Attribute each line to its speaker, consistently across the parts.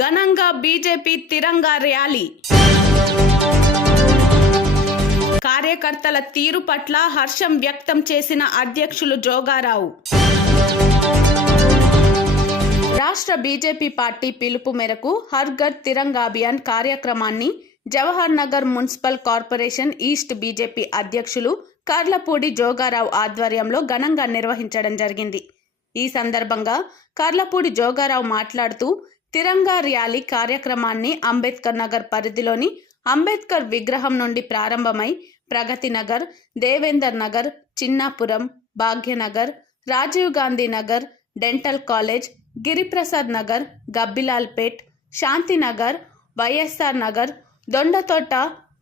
Speaker 1: ఘనంగా బీజేపీ తిరంగా ర్యాలీ. కార్యకర్తల తీరు పట్ల హర్షం వ్యక్తం చేసిన అధ్యక్షులు జోగారావు. రాష్ట్ర బీజేపీ పార్టీ పిలుపు మేరకు హర్ ఘర్ తిరంగా అభియాన్ కార్యక్రమాన్ని Jawahar Nagar municipal corporation east BJP అధ్యక్షులు కార్లపూడి జోగారావు ఆధ్వర్యంలో ఘనంగా నిర్వహించడం జరిగింది. ఈ సందర్భంగా కార్లపూడి జోగారావు మాట్లాడుతూ తిరంగా ర్యాలీ కార్యక్రమాన్ని అంబేద్కర్ నగర్ పరిధిలోని అంబేద్కర్ విగ్రహం నుండి ప్రారంభమై Pragathi Nagar Devender Nagar Chinnapuram Bhagyanagar Rajiv Gandhi Nagar dental college Giriprasad Nagar Gabbilalpet Shantinagar YSR Nagar Dondathota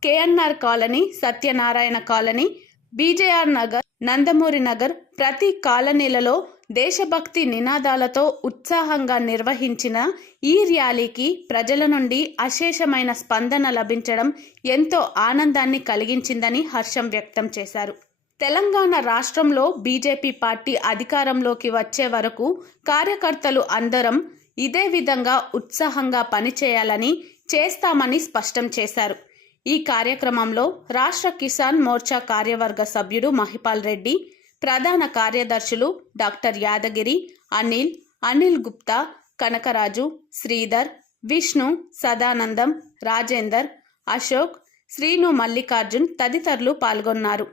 Speaker 1: KNR colony Satyanarayana colony BJR Nagar Nandamuri Nagar ప్రతి కాలనీలలో దేశభక్తి నినాదాలతో ఉత్సాహంగా నిర్వహించిన ఈ ర్యాలీకి ప్రజల నుండి అశేషమైన స్పందన లభించడం ఎంతో ఆనందాన్ని కలిగించిందని హర్షం వ్యక్తం చేశారు. తెలంగాణ రాష్ట్రంలో బీజేపీ పార్టీ అధికారంలోకి వచ్చే వరకు కార్యకర్తలు అందరం ఇదే విధంగా ఉత్సాహంగా పనిచేయాలని చేస్తామని స్పష్టం చేశారు. ఈ కార్యక్రమంలో రాష్ట్ర కిసాన్ మోర్చా కార్యవర్గ సభ్యుడు మహిపాల్ రెడ్డి ప్రధాన కార్యదర్శులు డాక్టర్ యాదగిరి అనిల్ అనిల్ గుప్తా కనకరాజు శ్రీధర్ విష్ణు సదానందం రాజేందర్ అశోక్ శ్రీను మల్లికార్జున్ తదితరులు పాల్గొన్నారు.